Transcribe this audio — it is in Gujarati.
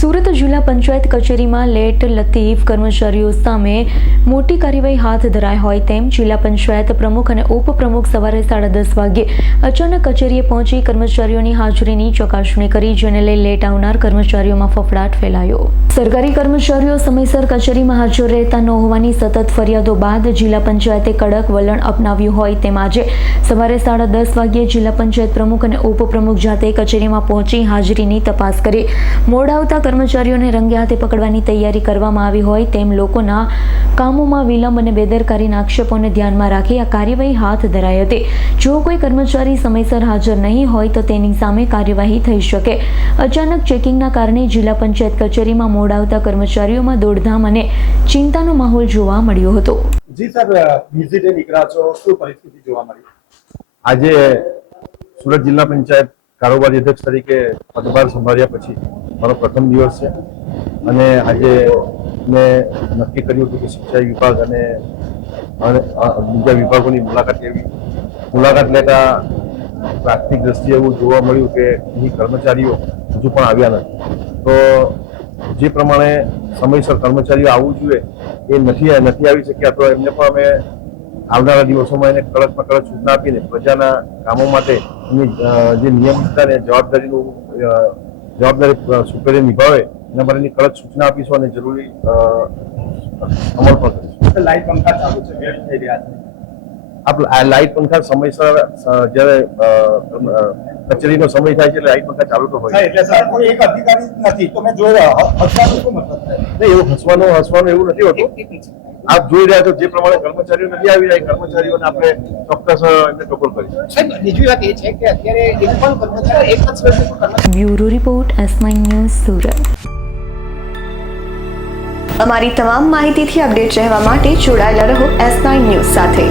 સુરત જિલ્લા પંચાયત કચેરીમાં લેટ લતીફ કર્મચારીઓ સામે મોટી કાર્યવાહી હાથ ધરાઈ હોય તેમ જિલ્લા પંચાયત પ્રમુખ અને ઉપપ્રમુખ સવારે 10:30 વાગ્યે અચાનક કચેરીએ પહોંચી કર્મચારીઓની હાજરીની ચકાસણી કરી, જેને લઈ લેટ આવનાર કર્મચારીઓમાં ફફડાટ ફેલાયો। સરકારી કર્મચારીઓ સમયસર કચેરીમાં હાજર રહેતા ન હોવાની સતત ફરિયાદો બાદ જિલ્લા પંચાયતે કડક વલણ અપનાવ્યું હોય તેમ આજે સવારે 10:30 વાગ્યે જિલ્લા પંચાયત પ્રમુખ અને ઉપપ્રમુખ જાતે કચેરીમાં પહોંચી હાજરીની તપાસ કરી મોડા આવતા કર્મચારીઓને રંગે હાથે પકડવાની તૈયારી કરવામાં આવી હોય તેમ લોકોના કામોમાં વિલંબ અને બેદરકારીના આક્ષેપોને ધ્યાનમાં રાખી આ કાર્યવાહી હાથ ધરાઈ હતી। જો કોઈ કર્મચારી સમયસર હાજર નહીં હોય તો તેની સામે કાર્યવાહી થઈ શકે। અચાનક ચેકિંગના કારણે જિલ્લા પંચાયત કચેરીમાં મોડા આવતા કર્મચારીઓમાં દોડધામ અને ચિંતાનો માહોલ જોવા મળ્યો હતો। જી સર, વિઝિટે નીકળ્યા છો, શું પરિસ્થિતિ જોવા મળી? આજે સુરત જિલ્લા પંચાયત કારોબારી અધ્યક્ષ તરીકે પદભાર સંભાળ્યા પછી મારો પ્રથમ દિવસ છે અને આજે મેં નક્કી કર્યું હતું કે શિક્ષા વિભાગ અને બીજા વિભાગોની મુલાકાત લેતા પ્રાથમિક દ્રષ્ટિએ એવું જોવા મળ્યું કે અહીં કર્મચારીઓ હજુ પણ આવ્યા નથી। તો જે પ્રમાણે સમયસર કર્મચારીઓ આવવું જોઈએ એ નથી આવી શક્યા, તો એમને પણ અમે આવનારા દિવસોમાં એને કડકમાં કડક સૂચના આપીને પ્રજાના કામો માટે એની જે નિયમિતતા અને જવાબદારી સુપેરે નિભાવે એના માટેની કડક સૂચના આપીશું અને જરૂરી અમલ પણ કરીશું। લાઇટ પંખા ચાલુ છે, વેટ થઈ રહ્યા છે। આ લાઇટ પંખા સમયસર જ્યારે કચેરીનો સમય થાય છે એટલે લાઇટ પંખા ચાલુ તો હોય એટલે સર કોઈ એક અધિકારી નથી તો મેં જોયો હસવાનું શું મતલબ થાય? નહીં, એવું હસવાનું એવું નથી હોતું। આપ જોઈ રહ્યા છો જે પ્રમાણે કર્મચારીઓ નથી આવી રહ્યા, કર્મચારીઓને આપણે ચોક્કસ એમને ટકોર કરીશું। બીજી વાત એ છે કે અત્યારે એક પણ કર્મચારી એક જ વર્ષે bureau report S9 news Surat. અમારી તમામ માહિતીથી અપડેટ રહેવા માટે જોડાયેલા રહો S9 ન્યૂઝ સાથે।